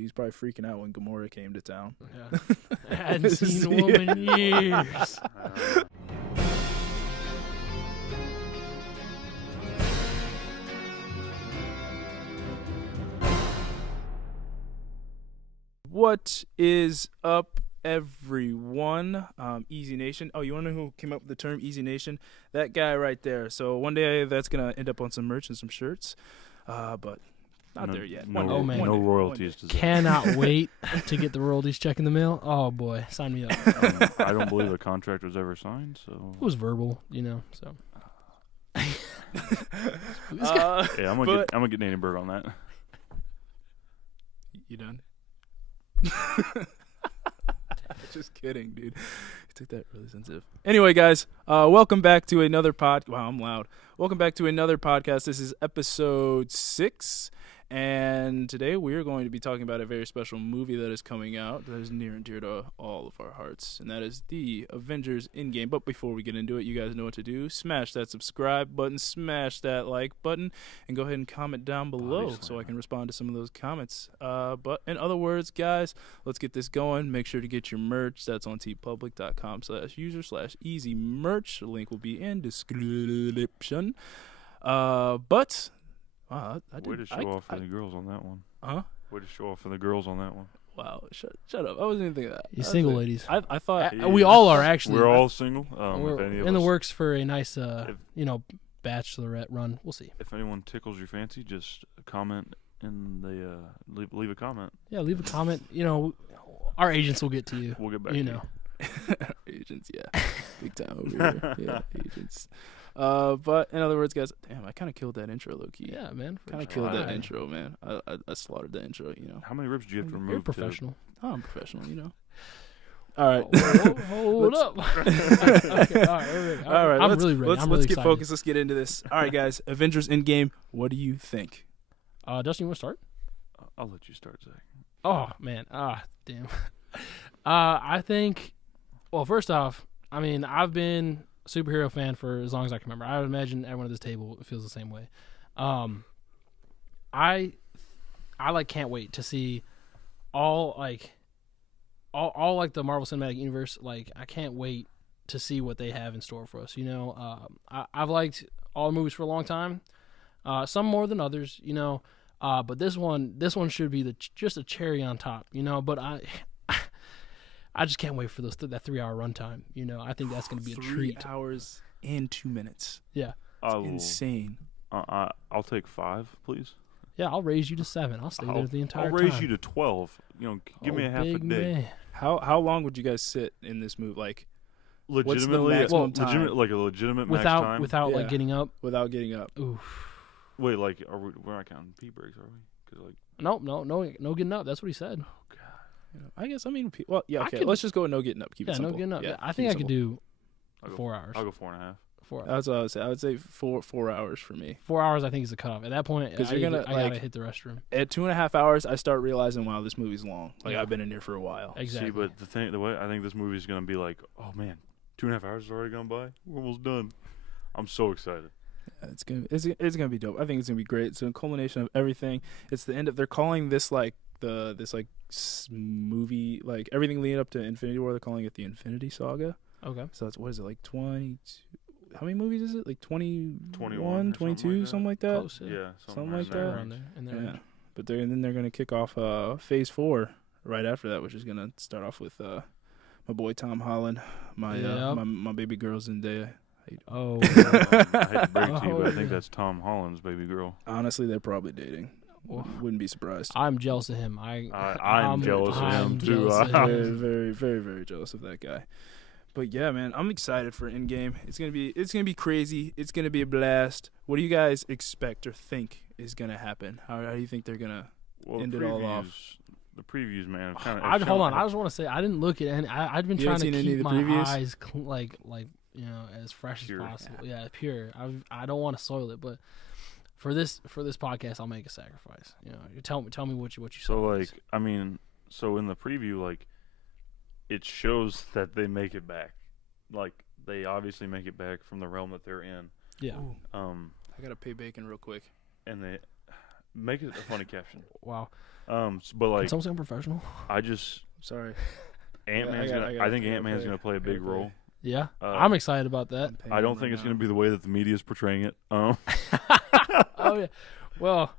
He's probably freaking out when Gamora came to town. Yeah. I hadn't seen a woman in years. What is up, everyone? Easy Nation. Oh, you want to know who came up with the term Easy Nation? That guy right there. So one day that's going to end up on some merch and some shirts. But not there yet. Oh, man. No royalties. Cannot wait to get the royalties check in the mail. Oh, boy. Sign me up. I don't believe a contract was ever signed, so... It was verbal, so... yeah, I'm gonna get Nanenberg on that. You done? Just kidding, dude. You took that really sensitive. Anyway, guys, welcome back to another Wow, I'm loud. Welcome back to another podcast. This is episode 6, and today we are going to be talking about a very special movie that is coming out that is near and dear to all of our hearts, and that is the Avengers Endgame. But before we get into it, you guys know what to do. Smash that subscribe button, smash that like button, and go ahead and comment down below so I can respond to some of those comments. But in other words, guys, let's get this going. Make sure to get your merch. That's on tpublic.com/user/easymerch. The link will be in description. Way to show off for the girls on that one. Huh? Way to show off for the girls on that one. Wow, shut up. I wasn't even thinking of that. You single ladies. I thought... We all are, actually. We're all single. We're if any of in the us, works for a nice, bachelorette run. We'll see. If anyone tickles your fancy, just comment in the... leave a comment. Yeah, leave a comment. Our agents will get to you. We'll get back to you. Agents, yeah. Big time over here. Yeah, agents. But in other words, guys, damn, I kind of killed that intro, low-key. Yeah, man. Kind of killed that intro, man. I slaughtered that intro, How many ribs do you have to remove? You're professional. Oh, I'm professional, All right. Hold up. Okay, all right. I'm really ready. Let's get focused. Let's get into this. All right, guys. Avengers Endgame. What do you think? Dustin, you want to start? I'll let you start, Zach. Oh, man. Damn. I think, well, first off, I've been a superhero fan for as long as I can remember. I would imagine everyone at this table feels the same way. I can't wait to see all the Marvel Cinematic Universe. Like, I can't wait to see what they have in store for us. I've liked all the movies for a long time. Some more than others, but this one should be just a cherry on top, But I just can't wait for that 3-hour runtime. I think that's going to be a treat. 3 hours and 2 minutes. Yeah, it's insane. I'll take 5, please. Yeah, I'll raise you to 7. I'll stay there the entire time. I'll raise you to 12. Give me a half a day. Man. How long would you guys sit in this movie? Like, legitimately, what's the maximum time? like a legitimate max time without like getting up. Without getting up. Oof. Wait, like, we're not counting pee breaks, are we? No getting up. That's what he said. Oh God. I guess okay. Let's just go with no getting up. Keep it simple. No getting up. Yeah, I think I could do 4 hours. I'll go 4.5. 4 hours. That's what I would say. I would say 4 hours for me. 4 hours, I think, is the cutoff. At that point, I gotta hit the restroom. At 2.5 hours, I start realizing, wow, this movie's long. Like, I've been in here for a while. Exactly. See, but the way I think this movie's gonna be like, oh man, 2.5 hours has already gone by. We're almost done. I'm so excited. Yeah, it's gonna be dope. I think it's gonna be great. It's a culmination of everything. It's the end of. They're calling this movie, like everything leading up to Infinity War. They're calling it the Infinity Saga. Okay. So that's, what is it, like 22? How many movies is it? Like 21, 22, something like that. Close, yeah, something like that. Around there. Yeah. But then they're gonna kick off Phase 4 right after that, which is gonna start off with my boy Tom Holland, my baby girl Zendaya. Oh. I hate to break it to you, but I think that's Tom Holland's baby girl. Honestly, they're probably dating. Wouldn't be surprised. I'm jealous of him. I'm jealous of him too. Very, very, very, very jealous of that guy. But yeah, man, I'm excited for Endgame. It's gonna be crazy. It's gonna be a blast. What do you guys expect or think is gonna happen? How do you think they're gonna end it all off? The previews, man. Hold on. I just want to say I didn't look at any. I've been trying to keep my eyes as fresh pure. As possible. Yeah, pure. I don't want to soil it, but for this podcast, I'll make a sacrifice. You tell me what you saw. So so in the preview, it shows that they make it back. Like, they obviously make it back from the realm that they're in. Yeah. I gotta pay bacon real quick. And Make it a funny caption. Wow. But like, Can someone sound professional? I just Sorry. Ant-Man's I gonna. gotta I think play, Ant-Man's gonna play a big role. Yeah, Uh, I'm excited about that. I don't think it's gonna be the way that the media is portraying it. Oh yeah. Well,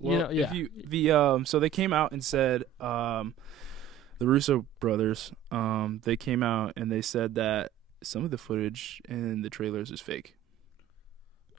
you know, yeah. So they came out and said the Russo brothers. They came out and they said that some of the footage in the trailers is fake.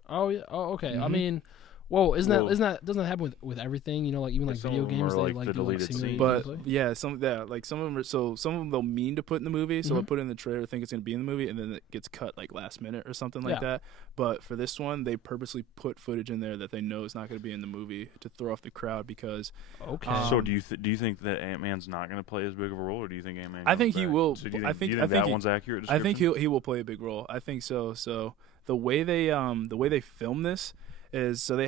Oh yeah. Oh okay. I Mhm. mean, whoa, doesn't that happen with everything? You know, like even like some video of them games, are, they like, like the do like deleted simulated But gameplay. yeah, some of them are, some of them they'll mean to put in the movie, so they'll put it in the trailer, think it's gonna be in the movie, and then it gets cut like last minute or something like that. But for this one, they purposely put footage in there that they know is not gonna be in the movie to throw off the crowd because. Okay. So do you think that Ant-Man's not gonna play as big of a role, or do you think Ant-Man? I think comes he back? will. So do you I think, think- do you I think think that he- one's accurate? I think he will play a big role. I think so. So the way they film this is they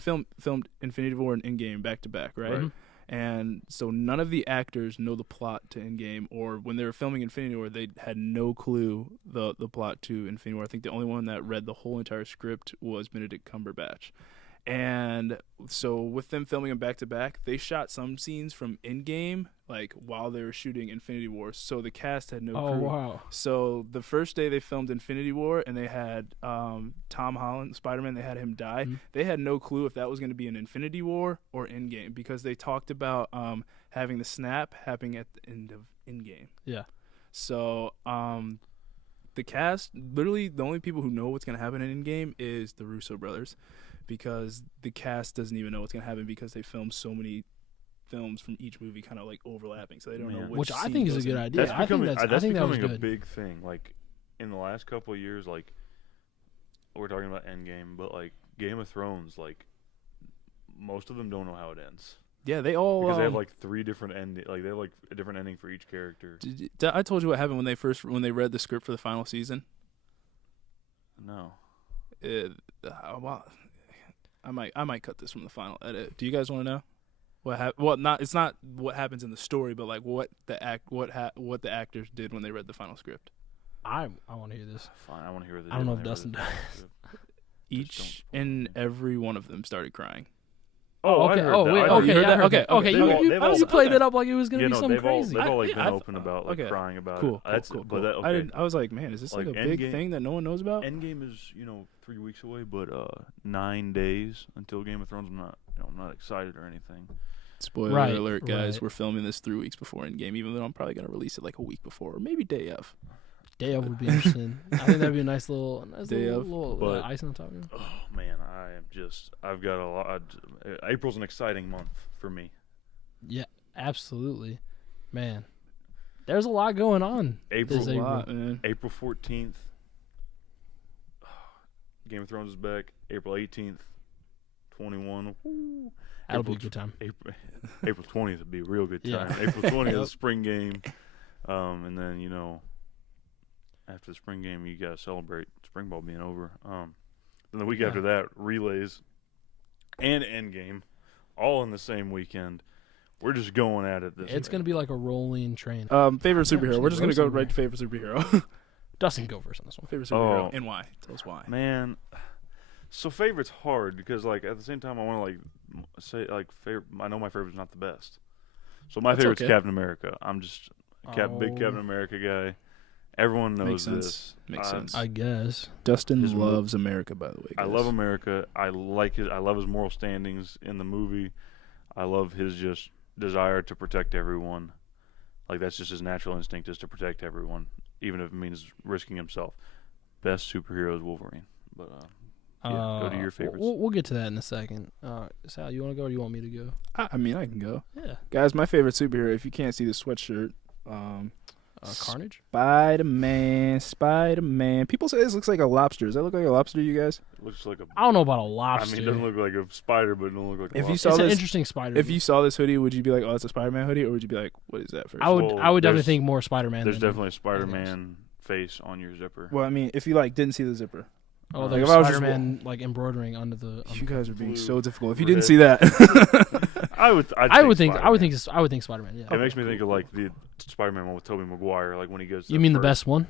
filmed Infinity War and Endgame back to back, right? Mhm. And so none of the actors know the plot to Endgame, or when they were filming Infinity War, they had no clue the plot to Infinity War. I think the only one that read the whole entire script was Benedict Cumberbatch. And so with them filming them back to back, they shot some scenes from Endgame like while they were shooting Infinity War. So the cast had no Oh crew. wow. So the first day they filmed Infinity War and they had Tom Holland, Spider-Man, they had him die. Mhm. They had no clue if that was going to be an Infinity War or Endgame because they talked about having the snap happening at the end of Endgame. Yeah. So the cast, literally the only people who know what's going to happen in Endgame is the Russo brothers because the cast doesn't even know what's going to happen because they filmed so many films from each movie kind of like overlapping, so they don't know Which I scene think is a goes good in. idea. I think that's that was becoming a good. big thing. Like in the last couple of years, like we're talking about Endgame, but like Game of Thrones, like most of them don't know how it ends Yeah, they all because they have like 3 different ending. Like they have like a different ending for each character. I told you what happened when they read the script for the final season. No. Well, I might cut this from the final edit. Do you guys want to know what happened? Well, it's not what happens in the story, but like what the actors did when they read the final script. I want to hear this. Fine, I want to hear the. I don't know if Dustin does. Each and every one of them started crying. Oh, okay. I heard Oh, that. wait. I Okay. heard heard Yeah, I that? heard Okay, that. Okay. okay. They've all- You played it up like it was gonna Yeah, be no, something they've all crazy. like been I've- open about like okay. crying about Cool, it. That's cool. But that, okay. I was like, man, is this like a big Endgame- thing that no one knows about? Endgame is 3 weeks away, but 9 days until Game of Thrones. I'm not excited or anything. Spoiler alert, guys. right. We're filming this 3 weeks before Endgame, even though I'm probably gonna release it like a week before, or maybe day of. Day of would be interesting. I think that'd be a nice little Day of, little but- ice on top. You know? Oh man, I've got a lot. April's an exciting month for me. Yeah, absolutely, man. There's a lot going on. April, This A April. lot, man. April 14th. Game of Thrones is back. April 18th, 21. Woo. That'll be a April good time. April 20th would be a real good Yeah. time. April 20th Yep. is spring game, and then after the spring game you gotta celebrate spring ball being over. Then the week after that, relays and Endgame, all in the same weekend. We're just going at it this. It's gonna be like a rolling train. Favorite superhero. We're just gonna go Roasting. right to favorite superhero. Dustin, go first on this one. Favorite superhero Oh. and why? Tell us why. Man, so favorite's hard because like at the same time I want to say like favorite. I know my favorite's not the best, so my That's favorite's okay. Captain America. I'm just big Oh. Captain America guy. Everyone knows Makes sense. this. Makes sense. I guess. Dustin His mo- loves America, by the way. I guys. love America. I love his moral standings in the movie. I love his just desire to protect everyone. Like that's just his natural instinct is to protect everyone, even if it means risking himself. Best superhero is Wolverine. But go to your favorites. We'll get to that in a second. Sal, you want to go or do you want me to go? I mean, I can go. Yeah. Guys, my favorite superhero, if you can't see the sweatshirt, Carnage? Spider-Man. People say this looks like a lobster. Does that look like a lobster to you guys? It looks like a. I don't know about a I lobster. mean, it doesn't look like a spider, but it don't look like a If you lobster. saw it's an this- interesting spider. If you saw this hoodie, would you be like, oh, it's a Spider-Man hoodie? Or would you be like, what is that first? I would Well, definitely there's- think more Spider-Man. There's than definitely a Spider-Man face on your zipper. Well, I mean, if you didn't see the zipper. Oh, Like, there's if I was just Spider-Man embroidering under the. You guys are being Blue so difficult. If you red. didn't see that. I would think Spider-Man. Yeah. It makes me think of like the Spider-Man one with Tobey Maguire, like when he goes. You mean the best one?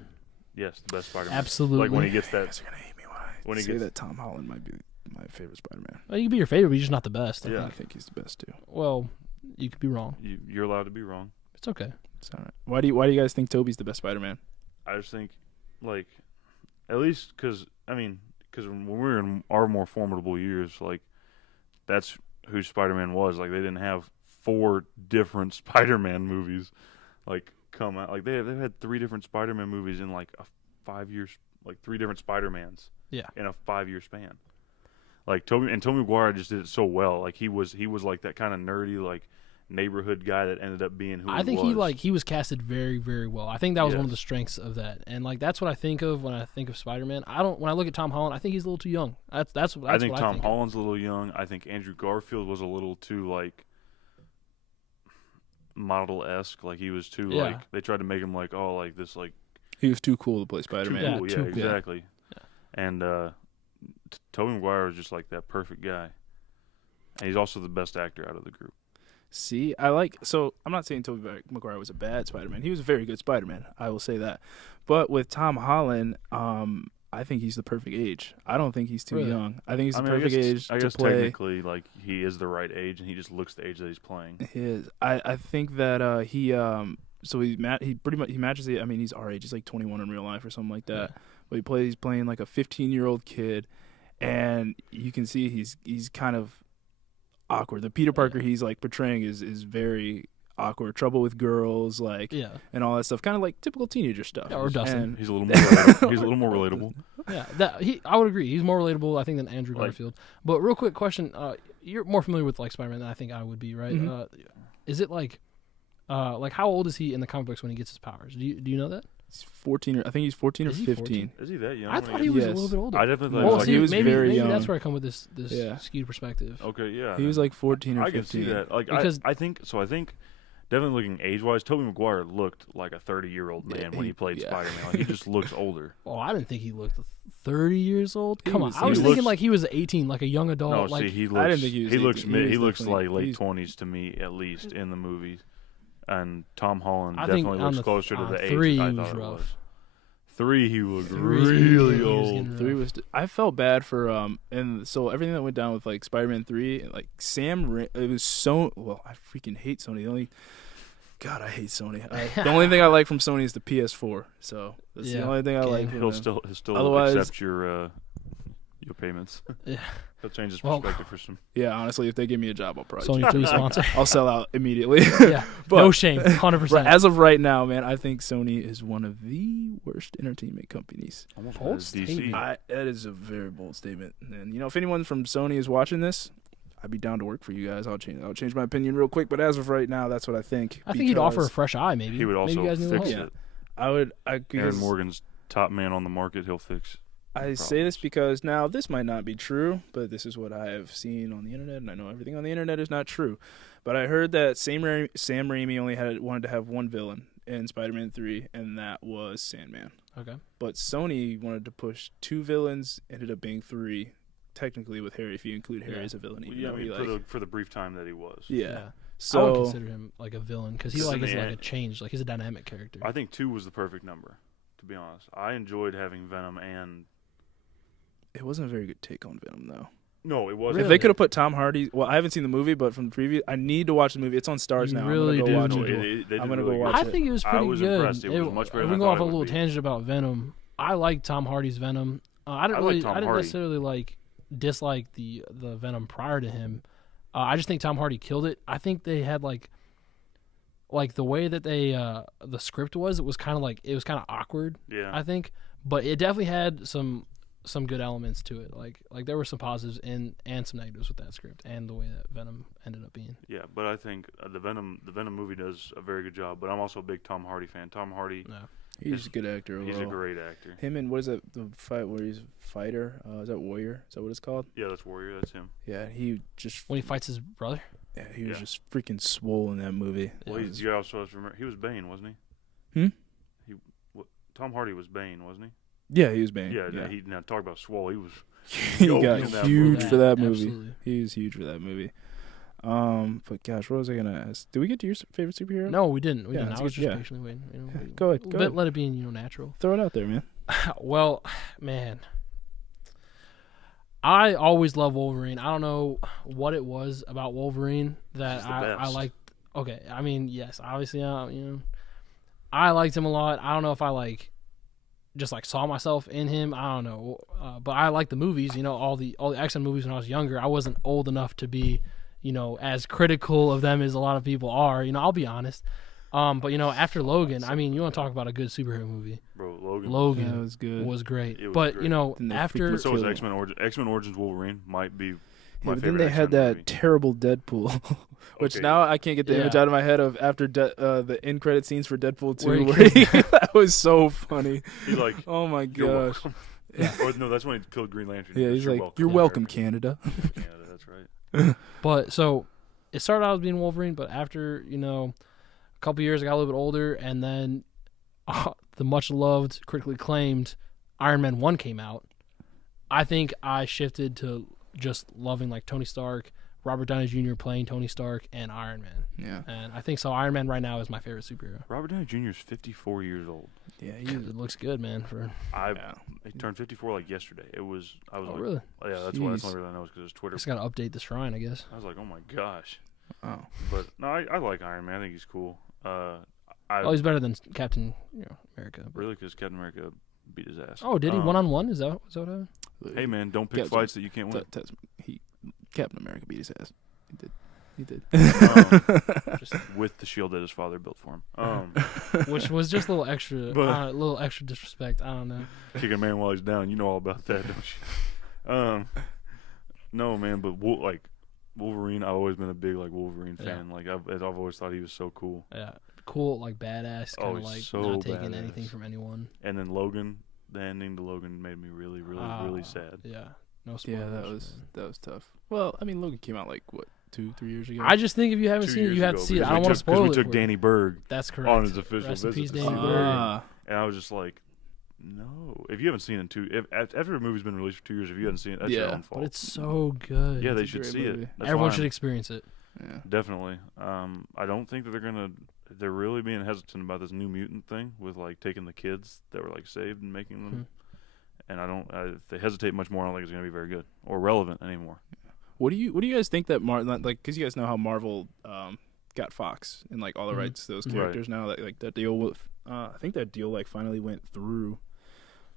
Yes, the best Spider-Man. Absolutely. Like when he gets that. You're gonna hate me When he say gets that Tom Holland might be my favorite Spider-Man. Well, you can be your favorite, but you're just not the best. Yeah. I think he's the best too. Well, you could be wrong. You're allowed to be wrong. It's okay. It's all right. Why do you guys think Tobey's the best Spider-Man? I just think, like, at least because when we were in our more formidable years, like, that's who Spider-Man was. Like, they didn't have 4 different Spider-Man movies, like, come out. Like, they've had 3 different Spider-Man movies in, like, a 5 years, like, 3 different Spider-Mans. Yeah. In a 5-year span. Like, Tobey Maguire just did it so well. Like, he was like that kind of nerdy, like, neighborhood guy that ended up being who I think he was. he was casted very, very well. I think that was one of the strengths of that, and like that's what I think of when I think of Spider-Man. When I look at Tom Holland, I think he's a little too young. That's I think Tom Holland's a little young. I think Andrew Garfield was a little too like model-esque. Like he was too like they tried to make him like like this like he was too cool to play Spider-Man. Too cool, exactly. Yeah. And Tobey Maguire was just like that perfect guy, and he's also the best actor out of the group. See, so I'm not saying Tobey Maguire was a bad Spider-Man. He was a very good Spider-Man. I will say that. But with Tom Holland, I think he's the perfect age. I don't think he's too young. I think he's the perfect age to play. I guess technically, like, he is the right age, and he just looks the age that he's playing. He is. I think that he pretty much matches the. I mean, he's our age. He's like 21 in real life or something like that. Yeah. But he's playing like a 15-year-old kid, and you can see he's kind of awkward. The Peter Parker he's like portraying is very awkward, trouble with girls, like and all that stuff, kind of like typical teenager stuff. Yeah, or Dustin. And he's a little more relatable. He's a little more relatable. Yeah, I would agree. He's more relatable, I think, than Andrew Garfield. But real quick question: you're more familiar with like Spider-Man than I think I would be, right? Mm-hmm. Is it like how old is he in the comic books when he gets his powers? Do you know that? He's 14, I think he's 14 or 15. 14? Is he that young? I thought he was a little bit older. I definitely thought he was very young. Maybe that's where I come with this skewed perspective. Okay, yeah. He was like 14 or 15. I can see that. Like, I think definitely looking age-wise, Tobey Maguire looked like a 30-year-old man when he played Spider-Man. Like, he just looks older. Oh, I didn't think he looked 30 years old. Come on, I was thinking like he was 18, like a young adult. No, like, see, he looks. I didn't think he was. He looks like late 20s to me, at least in the movies. And Tom Holland definitely looks closer to the age I thought it was. 3, he was really old. 3 was. I felt bad for and so everything that went down with like Spider-Man 3, like it was so. Well, I freaking hate Sony. God, I hate Sony. The only thing I like from Sony is the PS4. So that's the only thing I like. He'll still Otherwise, accept your payments. Yeah. He'll change his perspective for some. Yeah, honestly, if they give me a job, I'll probably Sony, please sponsor. I'll sell out immediately. Yeah, but, no shame, 100%. As of right now, man, I think Sony is one of the worst entertainment companies. Almost bold DC. That is a very bold statement. And if anyone from Sony is watching this, I'd be down to work for you guys. I'll change my opinion real quick. But as of right now, that's what I think. I think he'd offer a fresh eye. Maybe he would also fix it. I would. Aaron Morgan's top man on the market. He'll fix. I say this because now this might not be true, but this is what I have seen on the internet, and I know everything on the internet is not true. But I heard that Sam Raimi only wanted to have one villain in Spider-Man 3, and that was Sandman. Okay. But Sony wanted to push 2 villains, ended up being 3, technically with Harry, if you include Harry as a villain. For the brief time that he was. Yeah. So I would consider him like a villain because he is like a change, like he's a dynamic character. I think 2 was the perfect number, to be honest. I enjoyed having Venom and. It wasn't a very good take on Venom, though. No, it wasn't. Really? If they could have put Tom Hardy, I haven't seen the movie, but from the preview, I need to watch the movie. It's on Stars now. Really I'm gonna go watch it. I think it was pretty good. Impressed. It was much better than I thought. We go off a little tangent about Venom. I like Tom Hardy's Venom. I didn't necessarily dislike the Venom prior to him. I just think Tom Hardy killed it. I think they had like the way that they the script was. It was kind of awkward. Yeah. I think, but it definitely had some good elements to it. Like there were some positives and some negatives with that script and the way that Venom ended up being. Yeah, but I think the Venom movie does a very good job. But I'm also a big Tom Hardy fan. Tom Hardy, he's a good actor. He's a great actor. Him and what is that? The fight where he's a fighter? Is that Warrior? Is that what it's called? Yeah, that's Warrior. That's him. Yeah, he just when he fights his brother. Yeah, he was just freaking swole in that movie. Well, you also have to remember he was Bane, wasn't he? Tom Hardy was Bane, wasn't he? Yeah, he was Bane. Yeah. Now talk about swole. He was. He got huge for that movie. Absolutely. He was huge for that movie. But gosh, what was I gonna ask? Did we get to your favorite superhero? No, we didn't. Yeah, I was just patiently waiting. Go ahead. Let it be natural. Throw it out there, man. Well, man, I always love Wolverine. I don't know what it was about Wolverine that He's the I best. liked. Okay, I mean, yes, obviously, I liked him a lot. I don't know if I just saw myself in him. I don't know, but I like the movies. All the X-Men movies when I was younger. I wasn't old enough to be, as critical of them as a lot of people are. I'll be honest. But after Logan, I mean, you want to talk about a good superhero movie? Bro, Logan. Logan Yeah, it was good. was great. It was But great. Then they after freaking So was killed X-Men Origins. X-Men Origins Wolverine might be my but favorite. then they had X-Men that movie. terrible Deadpool, which Okay. now I can't get the Yeah. image out of my head of after the end credit scenes for Deadpool 2. Where he Where kills that was so funny. He's like, Oh my "You're gosh. welcome." Yeah. Or no, that's when he killed Green Lantern. Yeah, goes, he's like, welcome, "You're welcome, America." Canada." Canada, that's right. But so it started out as being Wolverine, but after a couple years, I got a little bit older, and then the much loved, critically acclaimed Iron Man 1 came out. I think I shifted to just loving Tony Stark, Robert Downey Jr. playing Tony Stark, and Iron Man. Yeah, And I think so. Iron Man right now is my favorite superhero. Robert Downey Jr. is 54 years old. yeah, It looks good, man. yeah. He turned 54 yesterday. I was Oh, like, really? oh, yeah, that's why Jeez. the only reason I know is because it's Twitter. Just got to update the shrine, I guess. I was like, oh my gosh. Oh, But no, I like Iron Man. I think he's cool. Oh, he's better than Captain America. but- Really, because Captain America beat his ass. Oh, did he? One-on-one? Is that what happened? Hey man, don't pick Captain- fights that you can't win. Captain America beat his ass. He did. Just, With the shield that his father built for him. which was just a little extra, But- little extra disrespect. I don't know. Kicking a man while he's down. You know all about that, don't you? No man, but Wolverine. I've always been a big Wolverine fan. I've always thought he was so cool. Yeah, cool, badass, Oh, kind of he's so not taking anything badass. from anyone. And then Logan, the ending to Logan made me really, really, really sad. Yeah, no spoilers. Yeah, that was tough. Well, I mean, Logan came out 2-3 years ago. I just think if you haven't 2 seen it, years you have ago, to see it. because I don't we want to took- 'cause spoil it. we took for you. Danny Berg That's correct. on his official Rest in visit. peace, to Danny see Berg. it. And I was just like, no. If you haven't seen it after a movie's been released for 2 years, if you haven't seen it, that's your Yeah, own fault. But it's so good. Yeah, they It's a should great see movie. it. That's Everyone why should I'm- experience it. Yeah. Definitely. I don't think that they're really being hesitant about this New Mutant thing with taking the kids that were saved and making them. And if they hesitate much more, I don't think it's going to be very good or relevant anymore. What do you guys think that because you guys know how Marvel got Fox and all the rights to those Right. characters now that deal with I think that deal finally went through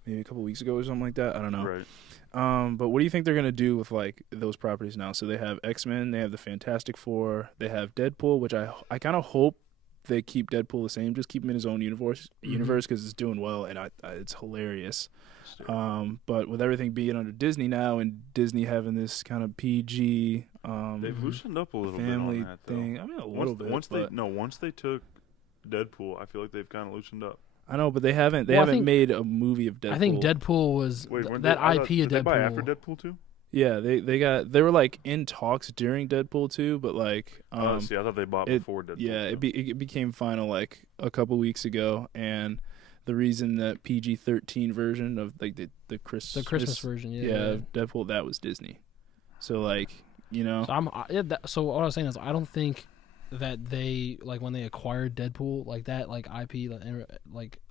maybe a couple weeks ago or something like that. I don't know. Right. But what do you think they're gonna do with those properties now? So they have X-Men, they have the Fantastic Four, they have Deadpool, which I kind of hope they keep Deadpool the same, just keep him in his own universe because it's doing well and it's hilarious. But with everything being under Disney now and Disney having this kind of PG They've loosened up a little family bit on that, though. thing. I mean, a little bit. Once but they took Deadpool, I feel like they've kind of loosened up. I know, but they haven't Well, I think- made a movie of Deadpool. I think Deadpool was Weren't that they, I IP thought- of did they buy Deadpool. after Deadpool too? Yeah, they were in talks during Deadpool 2, but See, I thought they bought it- before Deadpool. yeah, 2. it became final a couple weeks ago, and the reason that PG-13 version of the Christmas version. yeah Deadpool, that was Disney. So So what I was saying is, I don't think that they when they acquired Deadpool that IP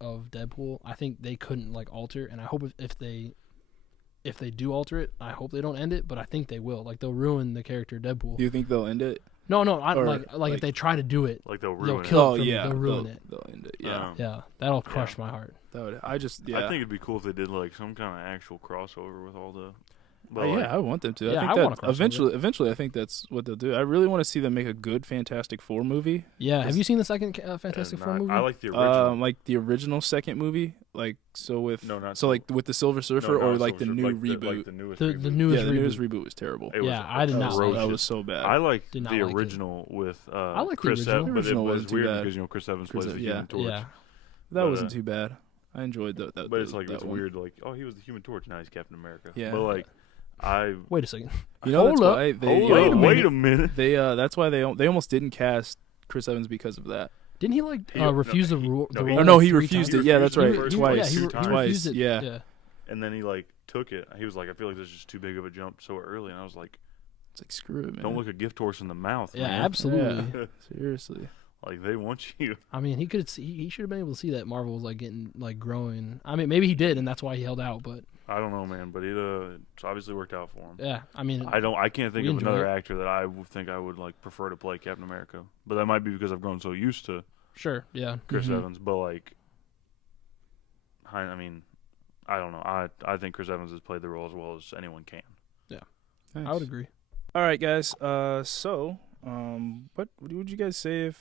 of Deadpool, I think they couldn't alter. And I hope if they do alter it, I hope they don't end it. But I think they will. They'll ruin the character Deadpool. do you think they'll end it? No, Or, if they try to do it, They'll ruin they'll it. kill Oh it. For yeah, me. They'll ruin it. They'll end it. Yeah, Yeah, that'll crush my heart. that would. I I think it'd be cool if they did some kind of actual crossover with all the. But I want them to. Yeah, I I think want a that crossover. eventually, I think that's what they'll do. I really want to see them make a good Fantastic Four movie. Yeah, have you seen the second Fantastic Four movie? I like the original. The original second movie, with the Silver Surfer, No, or not the Silver new Surfer, reboot. the newest The reboot. newest Yeah, the reboot. newest reboot was terrible. It was Yeah, I did not like atrocious. That was so bad. I like Did not the like it. original with I like the Chris original. Evans, but it Original was wasn't too weird bad. because Chris Evans Chris plays the Evans, Human Torch. Yeah, That but, wasn't too bad. I enjoyed that. But it's that it's one. weird. He was the Human Torch. Now he's Captain America. Yeah. But I wait a second. You know, that's Hold up. why wait a minute. That's why they almost didn't cast Chris Evans because of that. Didn't he refuse the rule? no, he- Oh no, he 3 refused times? it. Yeah, that's refused right. it Twice. Yeah, he Twice. refused it. Yeah. And then he took it. He was like, I feel like this is just too big of a jump so early. And I was like, It's screw it, man. don't look a gift horse in the mouth. Yeah, man. absolutely. Yeah, seriously. They want you. I mean, he should have been able to see that Marvel was getting growing. I mean, maybe he did, and that's why he held out. But I don't know, man, but it's obviously worked out for him. Yeah, I mean, I can't think we of enjoy another it. actor that I would think I would like prefer to play Captain America. But that might be because I've grown so used to sure, yeah. Chris Mhm. Evans. But like, I mean, I don't know. I think Chris Evans has played the role as well as anyone can. Nice. I would agree. All right, guys. What would you guys say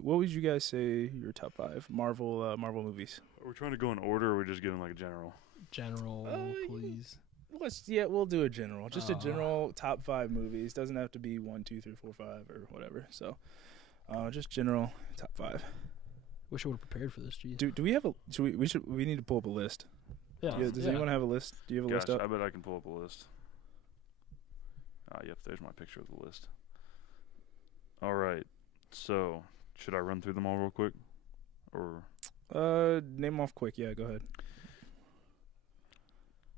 what would you guys say your top 5 Marvel movies? Are we trying to go in order, or are we just giving like a general? General, yeah. please. We'll do a general. Just a Uh, general top 5 movies. Doesn't have to be 1, 2, 3, 4, 5 or whatever. So, just general top 5. Wish I would have prepared for this. Jeez. Do we have a? We need to pull up a list. Yeah. Does anyone have a list? Do you have a Gosh, list up? I bet I can pull up a list. Yep, there's my picture of the list. All right, so should I run through them all real quick, or Name off quick. Yeah, go ahead.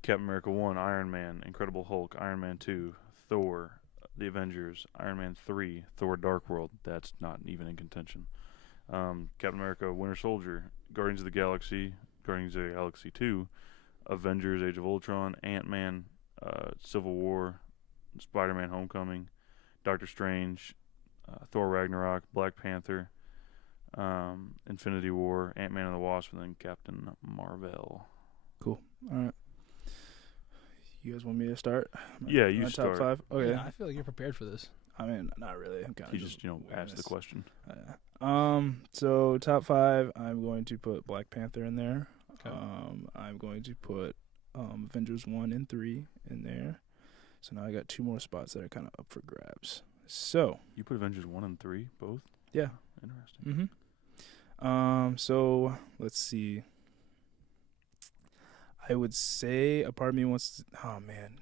Captain America 1, Iron Man, Incredible Hulk, Iron Man 2, Thor, The Avengers, Iron Man 3, Thor: Dark World. That's not even in contention. Captain America: Winter Soldier, Guardians of the Galaxy, Guardians of the Galaxy 2, Avengers: Age of Ultron, Ant-Man, Civil War, Spider-Man: Homecoming, Doctor Strange, Thor: Ragnarok, Black Panther, Infinity War, Ant-Man and the Wasp, and then Captain Marvel. Cool. All right. You guys want me to start? Yeah, you My start. top 5. Okay. Yeah, I feel like you're prepared for this. I mean, not really. I'm kind of He just asked the question. So top 5, I'm going to put Black Panther in there. Okay. I'm going to put Avengers 1 and 3 in there. So now I got 2 more spots that are kind of up for grabs. So You put Avengers 1 and 3 both? yeah. Interesting. So let's see. I would say a part of me wants to, oh man.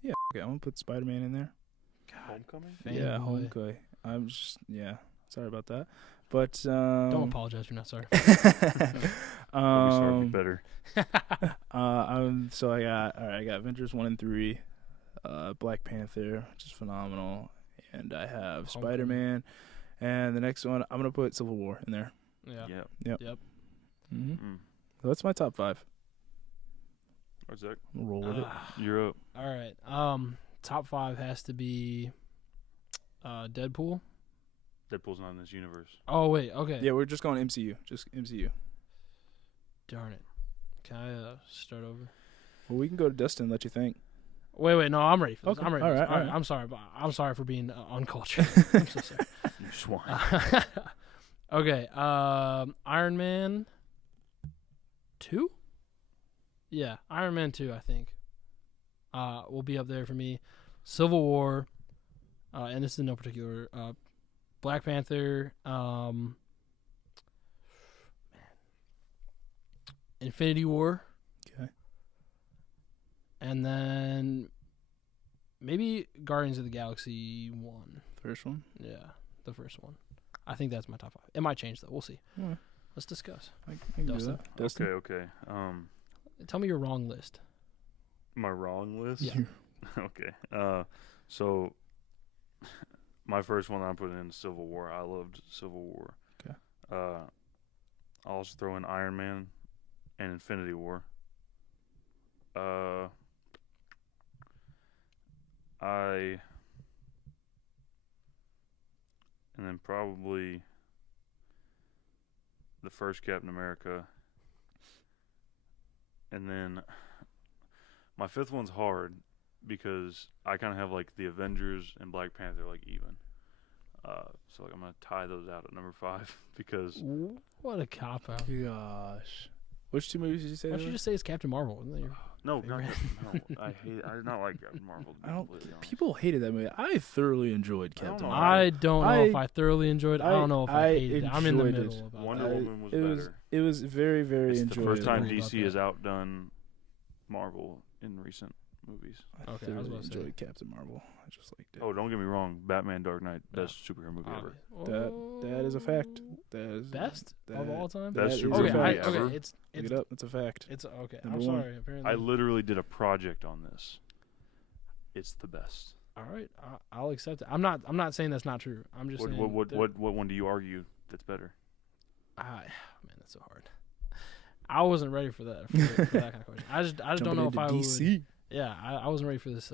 Yeah, okay, I'm gonna put Spider-Man in there. Homecoming? Yeah, Fanboy. Homecoming. I'm just sorry about that. But Don't apologize. You're not sorry. I'll be sorry, be better. So I got Avengers 1 and 3, Black Panther, which is phenomenal, and I have Homecoming. Spider-Man, and the next one I'm gonna put Civil War in there. Yeah. Yep. So that's my top 5. All right, Zach, I'm gonna roll with it. you're up. All right. Top 5 has to be Deadpool. Deadpool's not in this universe. Oh wait. Okay. Yeah, we're just going MCU. Just MCU. Darn it. Can I start over? Well, we can go to Dustin and let you think. Wait. No, I'm ready for this. Okay. I'm ready. All for this. right, all right. I'm sorry. I'm sorry for being uncultured. I'm so sorry. You swine. Okay. Iron Man 2? Yeah, Iron Man 2, I think. Will be up there for me. Civil War, and this is in no particular. Black Panther, Infinity War. Okay. And then maybe Guardians of the Galaxy 1. First one. Yeah, the first one. I think that's my top 5. It might change though. We'll see. Yeah, Let's discuss. I can do Dustin. that. Dustin. Okay. Tell me your wrong list. My wrong list? Yeah. Okay. So my first one I put in Civil War. I loved Civil War. Okay. I'll also throw in Iron Man and Infinity War. And then probably the first Captain America. And then my 5th one's hard because I kind of have like the Avengers and Black Panther like even. So like I'm going to tie those out at number 5 because What a cop out. Gosh. Which 2 movies did you say? Why they don't you were? just say it's Captain Marvel? Isn't that your no, favorite? no, I did not like Captain Marvel. To be I don't. completely honest. People hated that movie. I thoroughly enjoyed I don't Captain know. Marvel. I don't know if I thoroughly enjoyed it. I don't know if I I hated it. I'm in the enjoyed it. middle about Wonder that. Woman was it was better. it was very very It's the enjoyable. first time Agree about DC that. has outdone Marvel in recent movies. I Okay, I was thoroughly about to say. enjoyed Captain Marvel. I just liked it. Oh, don't get me wrong. Batman Dark Knight, Yeah. best superhero movie ever. That is a fact. That is Best that, of all time. Best that is superhero a Okay, movie fact. ever. okay, it's Look it up. It's a fact. okay. Number I'm one. sorry. Apparently, I literally did a project on this. It's the best. all right. I'll accept it. I'm not saying that's not true. I'm just saying. What one do you argue that's better? Man, that's so hard. I wasn't ready for that for that kind of question. I just don't know if I DC. would. Yeah, I wasn't ready for this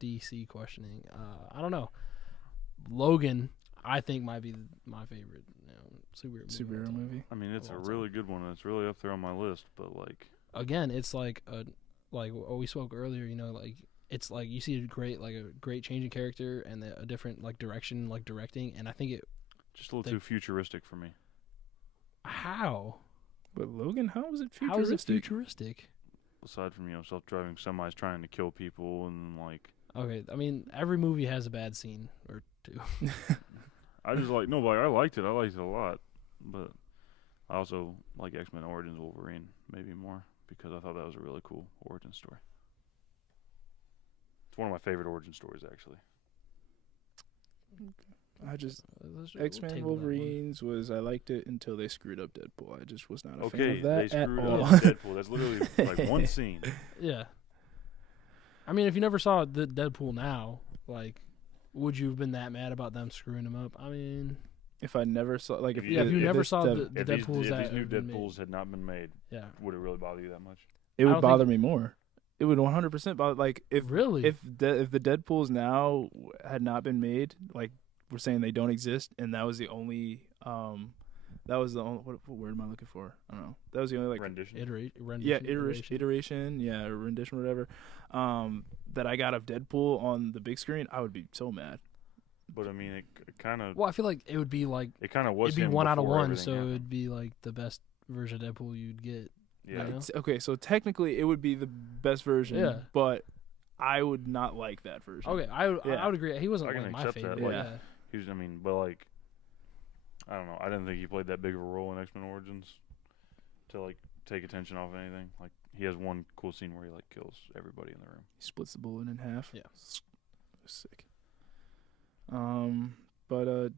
DC questioning. I don't know. Logan, I think might be my favorite Superhero movie. I mean, it's a Of all really good one. It's really up there on my list. But like, again, it's like what we spoke earlier. Like it's like you see a great change in character and a different like direction, like directing, and I think it just a little too futuristic for me. how But Logan, how is it futuristic? how is it futuristic? Aside from self-driving semis trying to kill people and like. Okay, I mean every movie has a bad scene or two. I just like no, but I liked it. I liked it a lot, but I also like X-Men Origins Wolverine maybe more because I thought that was a really cool origin story. It's one of my favorite origin stories, actually. I just We'll X-Men table that one. Wolverines was I liked it until they screwed up Deadpool. I just was not a fan Okay, of that they at screwed all. up Deadpool. That's literally like one scene. Yeah. I mean, if you never saw the Deadpool now, like, would you have been that mad about them screwing him up? I mean, If I never saw like if Yeah, if you never this saw Dev- the If Deadpools these that new have been made. Deadpools had not been made, Yeah. would it really bother you that much? it I would don't bother think- me more. It would 100% bother. Like if Really? if the Deadpools now had not been made, like we're saying they don't exist, and that was the only what word am I looking for? I don't know. That was the only like Rendition. iteration, rendition, whatever. That I got of Deadpool on the big screen, I would be so mad. But I mean, it kind of Well, I feel like it would be like it kind of was it'd be him one out of before one, everything so it happened. would be like the best version of Deadpool you'd get. Yeah. you know? Okay, so technically it would be the best version, Yeah. but I would not like that version. Okay, I would agree. He wasn't I can like my accept that, favorite. like- yeah. He was, I mean, but like, I don't know. I didn't think he played that big of a role in X-Men Origins to like take attention off anything. Like, he has one cool scene where he like kills everybody in the room. He splits the bullet in half. Yeah. Sick. But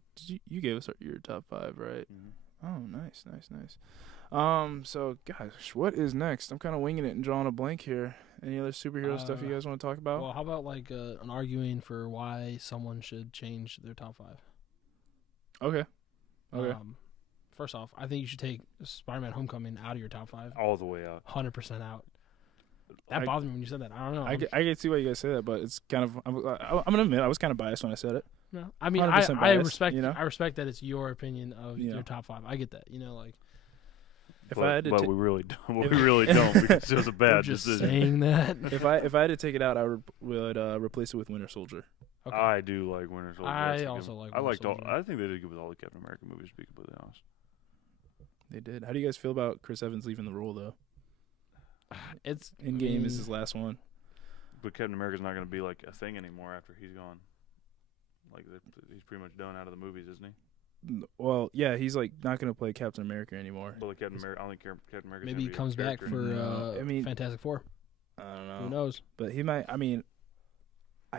you gave us your top 5, right? Mm-hmm. Oh, nice. So gosh, what is next? I'm kind of winging it and drawing a blank here. Any other superhero stuff you guys want to talk about? Well, how about like an arguing for why someone should change their top 5? Okay. First off, I think you should take Spider-Man: Homecoming out of your top 5. All the way out. 100% out. That I- bothered me when you said that. I don't know. I can see why you guys say that, but it's kind of I'm gonna admit I was kind of biased when I said it. No, I mean, 100% I biased, respect. you know? I respect that it's your opinion of Yeah. your top 5. I get that. Like If I had to but ta- we really don't. We really don't because it was a I'm bad just decision. saying that. if I had to take it out, I would replace it with Winter Soldier. Okay. I do like Winter Soldier. I That's a good also one. like I Winter liked all. Soldier. I think they did good with all the Captain America movies. To be completely honest. They did. How do you guys feel about Chris Evans leaving the role though? It's Endgame is his last one. But Captain America's not going to be like a thing anymore after he's gone. Like he's pretty much done out of the movies, isn't he? Well, yeah, he's like not gonna play Captain America anymore. But like Captain America, I don't think Captain America. maybe he comes back for No, I mean- Fantastic Four. I don't know. Who knows? But he might. I mean,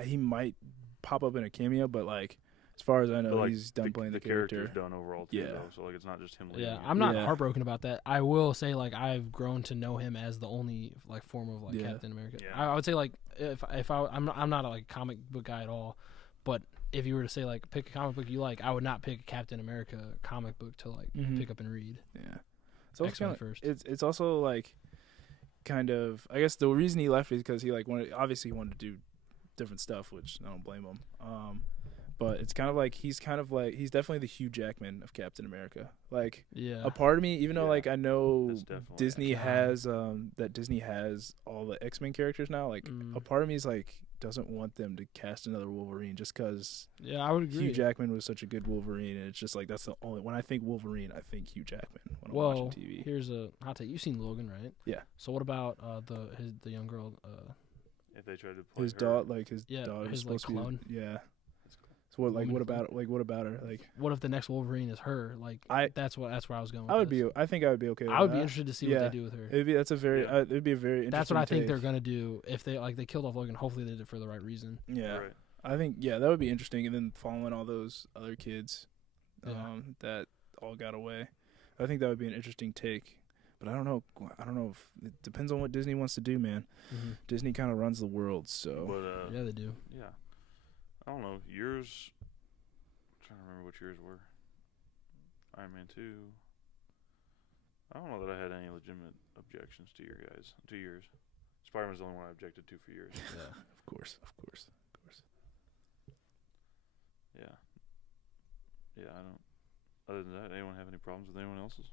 he might pop up in a cameo. But like, as far as I know, he's done playing the character. character's done overall too, Yeah. though. So like, it's not just him. Leaving Yeah, it. I'm not Yeah. heartbroken about that. I will say like I've grown to know him as the only like form of like Yeah. Captain America. Yeah. I would say like I'm not a like comic book guy at all, but if you were to say like pick a comic book you like, I would not pick a Captain America comic book to like Mhm. pick up and read. Yeah. It's also X-Men kinda, first. It's also like kind of. I guess the reason he left is because he like wanted. Obviously, he wanted to do different stuff, which I don't blame him. But it's kind of like he's definitely the Hugh Jackman of Captain America. Like Yeah. a part of me, even though Yeah. like I know That's definitely Disney accurate. has Disney has all the X-Men characters now. Like a part of me is like doesn't want them to cast another Wolverine just because Yeah, I would agree. Hugh Jackman was such a good Wolverine, and it's just like that's the only when I think Wolverine, I think Hugh Jackman when I'm Well, watching TV. here's a hot take. You've seen Logan, right? Yeah. So what about the young girl? If they tried to play His her, daughter, like his Yeah, daughter, his, supposed like, to be. clone. Yeah. So what? Like Woman what about her? Like What if the next Wolverine is her? Like that's where I was going. With I would this. be. I think I would be okay. With I would be that. interested to see Yeah. what they do with her. It'd be that's a very. Yeah. It'd be a very interesting. That's what I think take. they're gonna do if they killed off Logan. Hopefully they did it for the right reason. Yeah. Right. I think that would be interesting, and then following all those other kids, Yeah. that all got away. I think that would be an interesting take, but I don't know. If it depends on what Disney wants to do, man. Mm-hmm. Disney kind of runs the world, so But Yeah, they do. yeah, I don't know. Yours. I'm trying to remember what yours were. Iron Man 2. I don't know that I had any legitimate objections to yours. Spider-Man's the only one I objected to for years. Yeah, of course. Yeah. Yeah, I don't. Other than that, anyone have any problems with anyone else's?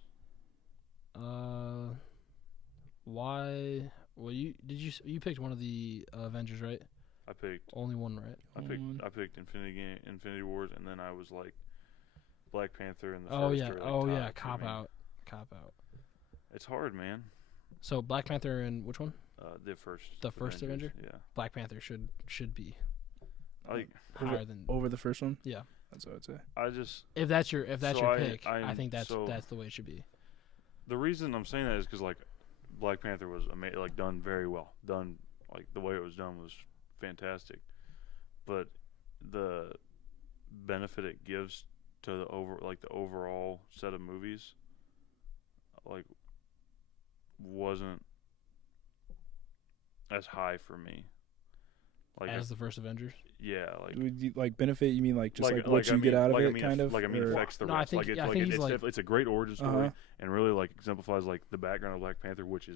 Why? Well, you picked one of the Avengers, right? I picked Only one, right? I picked Infinity Wars, and then I was like Black Panther and the Oh first. yeah. Are, like, Cop for me. out. It's hard, man. So Black Panther and which one? The first. The first Avenger? Yeah. Black Panther should be Like higher than over the first one. Yeah. That's what I'd say. I just. If that's your pick, I think that's so the way it should be. The reason I'm saying that is because like Black Panther was like done very well. Done like the way it was done was fantastic, but the benefit it gives to the overall set of movies like wasn't as high for me. Like As the first Avengers. Yeah, like Would you, like benefit? You mean like just like what I you mean, get out of like, it, I mean, kind of? Like I mean, or- affects the No, I rest. think- Like I think he's like- it's a great origin story, Uh-huh. and really like exemplifies like the background of Black Panther, which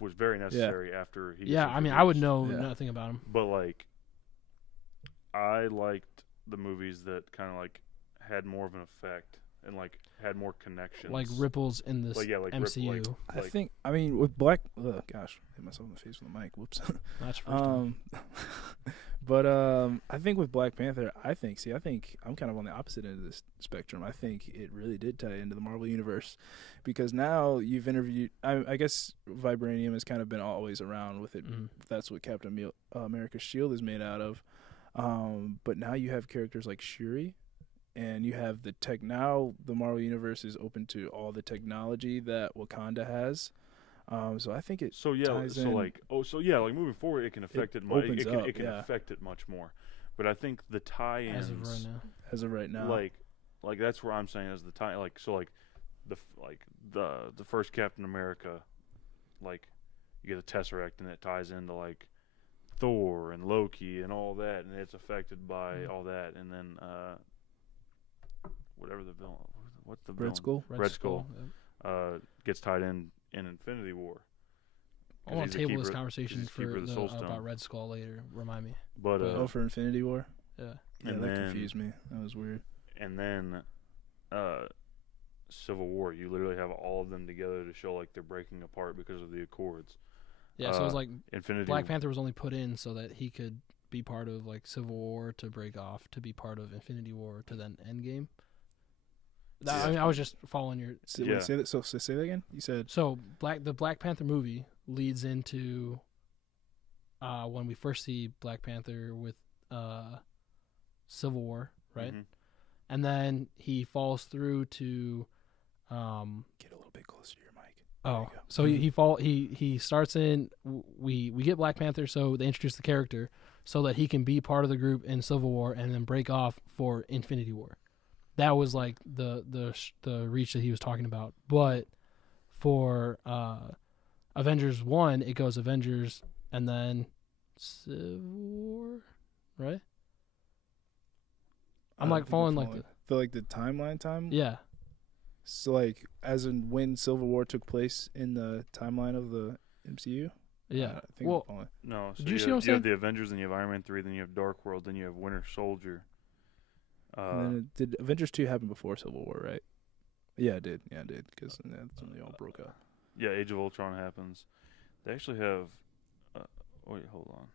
was very necessary after he. Yeah, gets I mean, I would introduced. know Yeah. nothing about him. But like, I liked the movies that kind of like had more of an effect and like had more connections. Like ripples in this Like, yeah, like MCU. I mean, with Black, gosh, hit myself in the face with the mic. Whoops. That's your first time. But I think with Black Panther, I think I'm kind of on the opposite end of this spectrum. I think it really did tie into the Marvel Universe because now you've interviewed, I guess Vibranium has kind of been always around with it. Mhm. That's what Captain America's shield is made out of. But now you have characters like Shuri, and you have the tech. Now the Marvel Universe is open to all the technology that Wakanda has. So I think it So yeah, ties so in. like like moving forward, it can affect it. opens It can up, it can yeah. affect it much more. But I think the tie-ins, As of right now. like that's where I'm saying is the tie. Like so, like the first Captain America, like you get the Tesseract and it ties into like Thor and Loki and all that, and it's affected by all that, and then whatever the villain, what's the villain? Red Skull. Red Skull. yeah. Gets tied in Infinity War. I want he's to the table this keeper- conversation he's the for keeper of the Soul Stone. about Red Skull later. Remind me. But Oh, for Infinity War. Yeah. Yeah, And that then- confused me. That was weird. and then Civil War, you literally have all of them together to show like they're breaking apart because of the Accords. Yeah. So it was like Infinity Black Panther was only put in so that he could be part of like Civil War to break off to be part of Infinity War to then Endgame. I mean, I was just following your. Yeah. Say that. So say that again. You said So the Black Panther movie leads into when we first see Black Panther with Civil War, right? Mhm. And then he falls through to get a little bit closer to your mic. oh, you go. so he starts in we get Black Panther, so they introduce the character so that he can be part of the group in Civil War and then break off for Infinity War. That was like the reach that he was talking about. But for Avengers 1, it goes Avengers and then Civil War, right? I'm like following like the timeline time. yeah. So like as in when Civil War took place in the timeline of the MCU. Yeah. I think Well, I'm following. No, so Did you you, see have, what I'm you have saying? the Avengers, then you have Iron Man 3, then you have Dark World, then you have Winter Soldier. And then did Avengers 2 happen before Civil War, right? Yeah, it did. Yeah, it did. Because that's when they all broke up. Yeah, Age of Ultron happens. They actually have. Wait, hold on.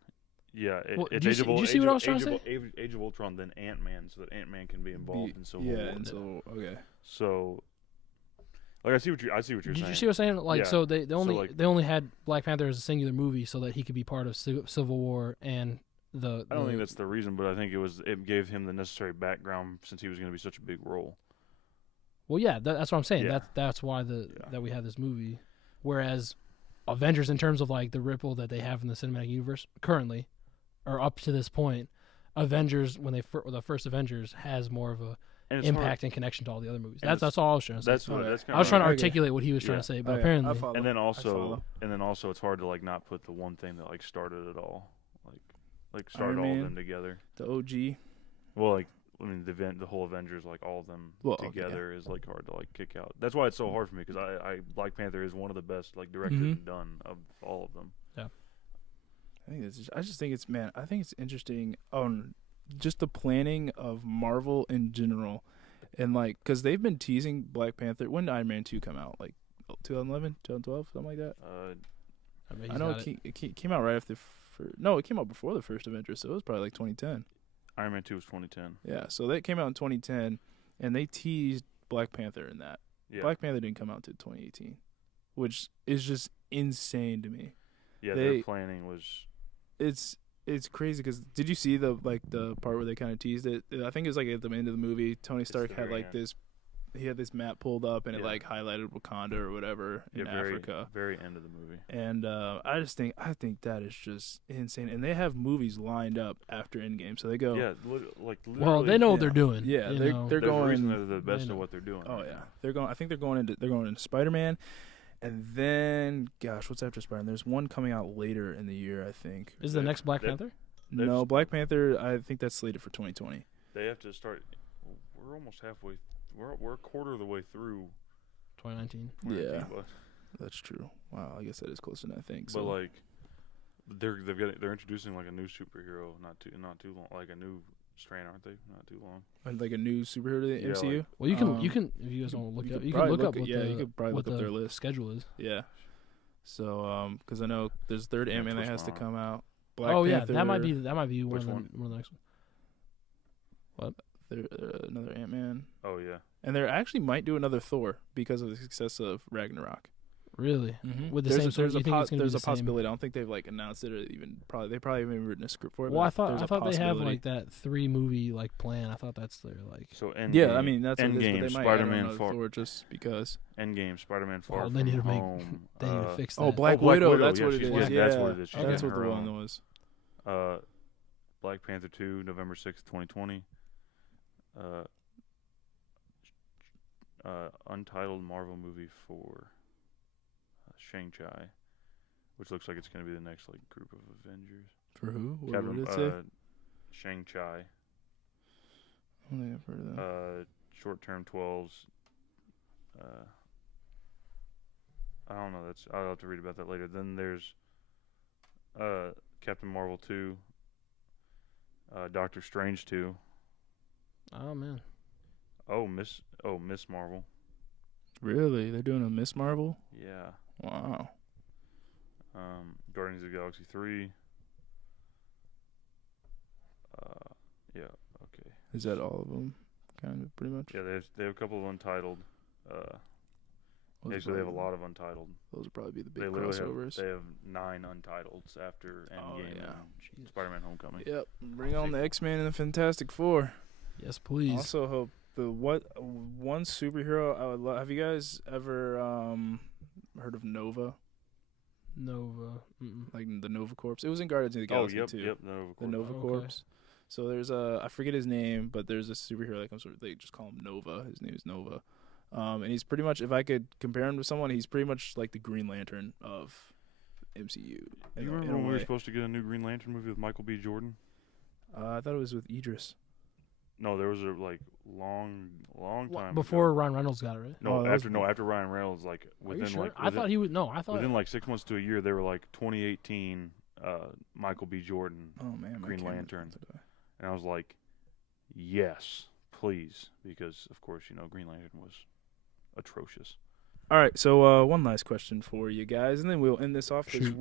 Yeah, Well, it's did you Age see- of did you Ul- see Age what I of- was trying Age to of- Age of Ultron, then Ant-Man, so that Ant-Man can be involved in Civil War. and Civil. Okay. So, like, I see what you're Did saying. you see what I'm saying? Like, Yeah. so they only like- they only had Black Panther as a singular movie so that he could be part of Civil War and the. I don't think that's the reason, but I think it gave him the necessary background since he was going to be such a big role. Well, yeah, that's what I'm saying. Yeah. That's why Yeah. that we have this movie, whereas Avengers, in terms of like the ripple that they have in the cinematic universe currently, or up to this point, Avengers when the first Avengers has more of a And it's impact and connection to all the other movies. and That's all I was trying to say. That's what. Okay. That's kind I was trying to Okay. articulate what he was trying Yeah. to say, but Okay, I apparently, follow. And then I also, follow. it's hard to like not put the one thing that like started it all, like started Iron all of Man. them together. The OG. Well, like I mean, the whole Avengers, like all of them Well, okay, together, is like hard to like kick out. That's why it's so hard for me because I Black Panther is one of the best like directed done of all of them. Yeah. I just think it's I think it's interesting on just the planning of Marvel in general, and like because they've been teasing Black Panther. When did Iron Man 2 come out? Like 2011, 2012, something like that. I know it came out right after. No, it came out before the first Avengers, so it was probably like 2010. Iron Man 2 was 2010. Yeah, so that came out in 2010, and they teased Black Panther in that. Yeah. Black Panther didn't come out until 2018, which is just insane to me. Yeah, their planning was. It's crazy because did you see the part where they kind of teased it? I think it was like at the end of the movie. Tony Stark had like this. He had this map pulled up and it like highlighted Wakanda or whatever in Africa. Very end of the movie. And I think that is just insane. And they have movies lined up after Endgame, so they go. Yeah, literally. Well, they know what they're doing. Yeah, they're going. There's a reason they're the best at what they're doing. Oh yeah, they're going. I think they're going into Spider-Man, and then what's after Spider-Man? There's one coming out later in the year, I think. Is the next Black Panther? No, Black Panther. I think that's slated for 2020. They have to start. We're almost halfway. We're a quarter of the way through 2019. Yeah, that's true. Wow, I guess that is closer than I think. So. But like, they're introducing like a new superhero, not too long, like a new strain, aren't they? Not too long. Like a new superhero to the MCU. Like, well, you can if you guys want to look up, you can look up what you could probably look up their list schedule is. Yeah. So because I know there's third Ant-Man that has to come out. Black Panther, that might be one of the next one. What? Another Ant-Man. Oh yeah. And they actually might do another Thor because of the success of Ragnarok. Really? Mm-hmm. With the same there's a possibility. I don't think they've like announced it or even they probably haven't even written a script for it. Well, I thought they have like that 3-movie like plan. I thought that's their like. So Endgame. Yeah, I mean that's Endgame. Spider-Man Thor just because. Endgame. Spider-Man Far From Home. They need to fix that. Oh, Black Widow. That's what it is. Yeah, that's what it is. Okay. That's what the one was. Black Panther 2, November 6th, 2020. Untitled Marvel movie for Shang-Chi, which looks like it's going to be the next like group of Avengers. For who? What did it say? Shang-Chi. I don't think I've heard of that. Short-term 12s. I don't know. I'll have to read about that later. Then there's Captain Marvel 2. Doctor Strange 2. Oh man. Miss Marvel. Really? They're doing a Miss Marvel? Yeah. Wow. Guardians of the Galaxy 3. Yeah. Okay. Is that all of them? Kind of, pretty much. Yeah, they have a couple of untitled. Actually, they have a lot of untitled. Those would probably be the big crossovers. They have 9 untitles after Endgame and Spider-Man: Homecoming. Yep. Bring on the X-Men and the Fantastic Four. Yes, please. Also hope one superhero I would love. Have you guys ever heard of Nova? Nova. Like the Nova Corps. It was in Guardians of the Galaxy too. Yep, the Nova Corps. So there's I forget his name, but there's a superhero they just call him Nova. His name is Nova. And he's pretty much, if I could compare him to someone, he's pretty much like the Green Lantern of MCU. You remember when we were supposed to get a new Green Lantern movie with Michael B. Jordan? I thought it was with Idris. No, there was a long time before ago. Ryan Reynolds got it, right? After Ryan Reynolds, like within sure? I thought within like 6 months to a year, they were like 2018 Michael B. Jordan. Oh man, Green Lantern. And I was like, yes, please, because of course Green Lantern was atrocious. All right, so one last question for you guys, and then we'll end this off because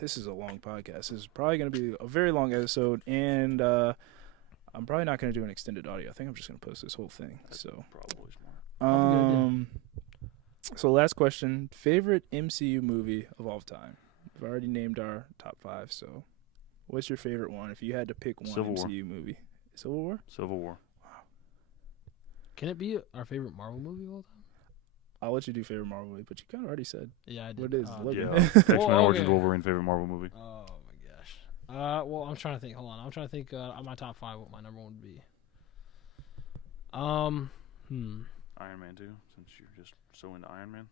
this is a long podcast. This is probably going to be a very long episode, and I'm probably not going to do an extended audio. I think I'm just going to post this whole thing. That's probably smart. So last question: favorite MCU movie of all time? We've already named our top 5. So, what's your favorite one? If you had to pick one MCU movie, Civil War. Civil War. Wow. Can it be our favorite Marvel movie of all time? I'll let you do favorite Marvel movie, but you kind of already said. Yeah, I did. What it is? Yeah. X-Men Origins Wolverine favorite Marvel movie. Oh my gosh. Well, I'm trying to think. Hold on. I'm trying to think on my top 5 what my number one would be. Iron Man 2, since you're just so into Iron Man.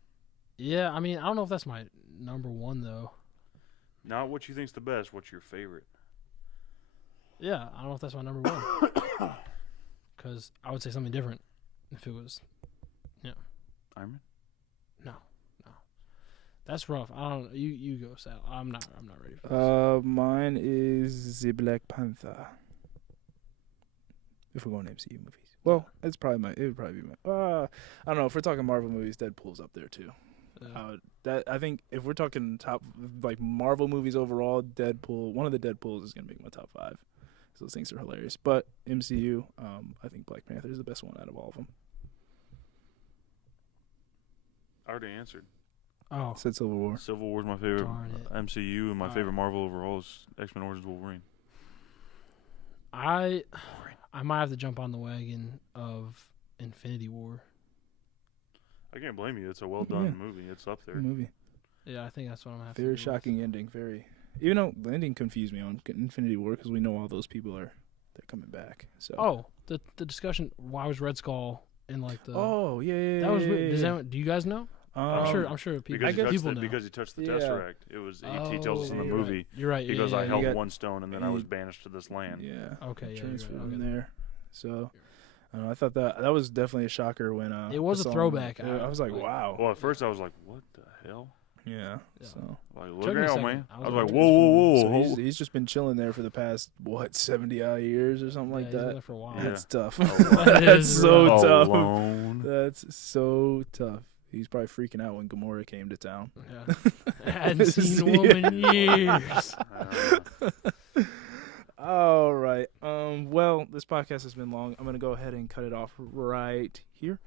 Yeah, I mean, I don't know if that's my number one though. Not what you think's the best. What's your favorite? Yeah, I don't know if that's my number one. because I would say something different if it was. Iron Man. No. That's rough. I don't. You go, Sal. I'm not ready for this. Mine is the Black Panther. If we're going MCU movies, well, it would probably be my. I don't know. If we're talking Marvel movies, Deadpool's up there too. That I think if we're talking top like Marvel movies overall, one of the Deadpools is gonna make my top 5. So those things are hilarious. But MCU, I think Black Panther is the best one out of all of them. I already answered. Oh, Said Civil War. Civil War's my favorite Darn it. MCU, and my favorite Marvel overall is X-Men Origins Wolverine. I might have to jump on the wagon of Infinity War. I can't blame you. It's a well-done movie. It's up there. Movie. Yeah, I think that's what I'm gonna have to Very do. shocking ending. Very. Even though the ending confused me on Infinity War because we know all those people they're coming back. So. Oh, the discussion. Why was Red Skull in like the? Oh yeah. That was weird. Do you guys know? I'm sure people. Because know. because he touched the Yeah. Tesseract. It was he tells us in the movie. You're right. He goes, I held held one stone and then I was banished to this land. Yeah. Okay. Yeah. Transferred You're right. in Okay. there. So. I thought that was definitely a shocker when It was I a saw him. throwback. I was like, wow. Well, at first I was like, what the hell? Yeah. Yeah. So. Like, Took look me a out, second. man. I I was was like, like, whoa. So he's just been chilling there for the past 70 years or something like He's been that. there for a while. Yeah. That's tough. That That's is so rough. tough. Alone. That's so tough. He's probably freaking out when Gamora came to town. Yeah. I hadn't seen a woman in years. All right. Well, this podcast has been long. I'm gonna go ahead and cut it off right here.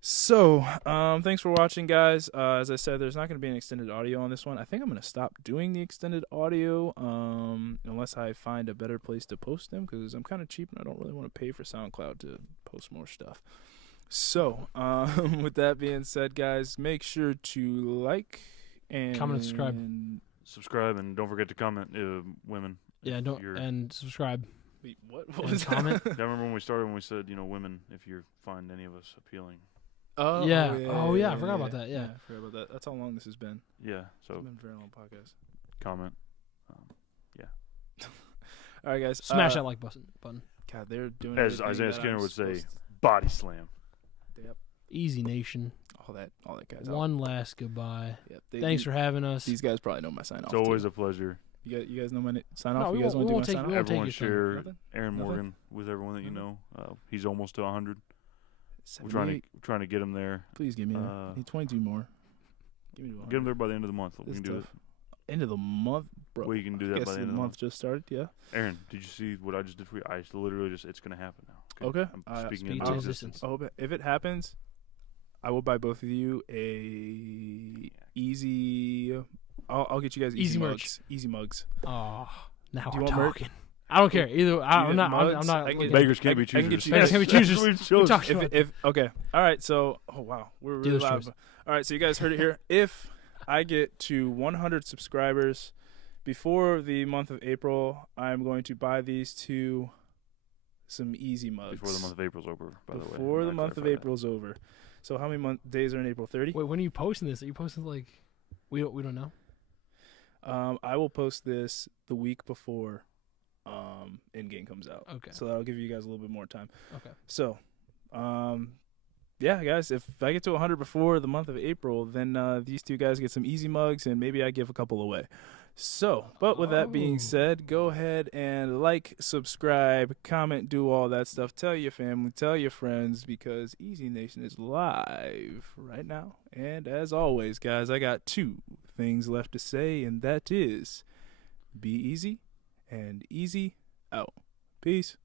So, thanks for watching, guys. As I said, there's not gonna be an extended audio on this one. I think I'm gonna stop doing the extended audio, unless I find a better place to post them, because I'm kind of cheap and I don't really want to pay for SoundCloud to post more stuff. So, with that being said, guys, make sure to like and Comment and subscribe. Subscribe and don't forget to comment, women. Yeah. And subscribe. Wait, what And was comment. I remember when we started when we said, women, if you find any of us appealing. Oh Yeah. Oh, yeah, I forgot about that, yeah. I forgot about that. That's how long this has been. Yeah, so It's been a very long podcast. comment. All right, guys. Smash that like button. God, they're doing As everything Isaiah that Skinner I'm would say, supposed body slam. to- Yep. Easy Nation. All that, guys. One last goodbye. Yep. Thanks for having us. These guys probably know my sign off. It's always a pleasure. You guys know my sign No, off. we You guys want won't- to do we my won't take- sign we off? won't take Everyone your turn. share Nothing? Aaron Nothing? Morgan with everyone that you know. Nothing? He's almost to 100. We're 78. trying to get him there. Please give me. I need 22 more. Give me to 100. Get him there by the end of the month. We This can do it. stuff. End of the month, bro. We can do that Guess by the end of the month. just started. Yeah. Aaron, did you see what I just did for you? I literally it's going to happen now. Okay. I'm speaking Speak into to existence. existence. I hope if it happens, I will buy both of you a easy. I'll get you guys Easy merch. mugs. Easy mugs. Oh, now Do you we're want merch? talking. I don't care. Either I'm get not. I'm mugs? not. I can looking- get- Beggars can't be I can get choosers. you Beggars can't be choosers. We We talked chose. about If okay, all right. So wow, we're really Dealer's loud. choice. All right, so you guys heard it here. If I get to 100 subscribers before the month of April, I'm going to buy these two some Easy mugs Before the month of April's over, by the way. Before the I'm month gonna of clarify April's over. So how many days are in April? 30. Wait, when are you posting this? Are you posting like we don't know? I will post this the week before Endgame comes out. Okay. So that'll give you guys a little bit more time. Okay. So, yeah, guys, if I get to 100 before the month of April, then these two guys get some Easy mugs, and maybe I give a couple away. So, but with that being Oh. said, go ahead and like, subscribe, comment, do all that stuff. Tell your family, tell your friends, because Easy Nation is live right now. And as always, guys, I got two things left to say, and that is be easy and easy out. Peace.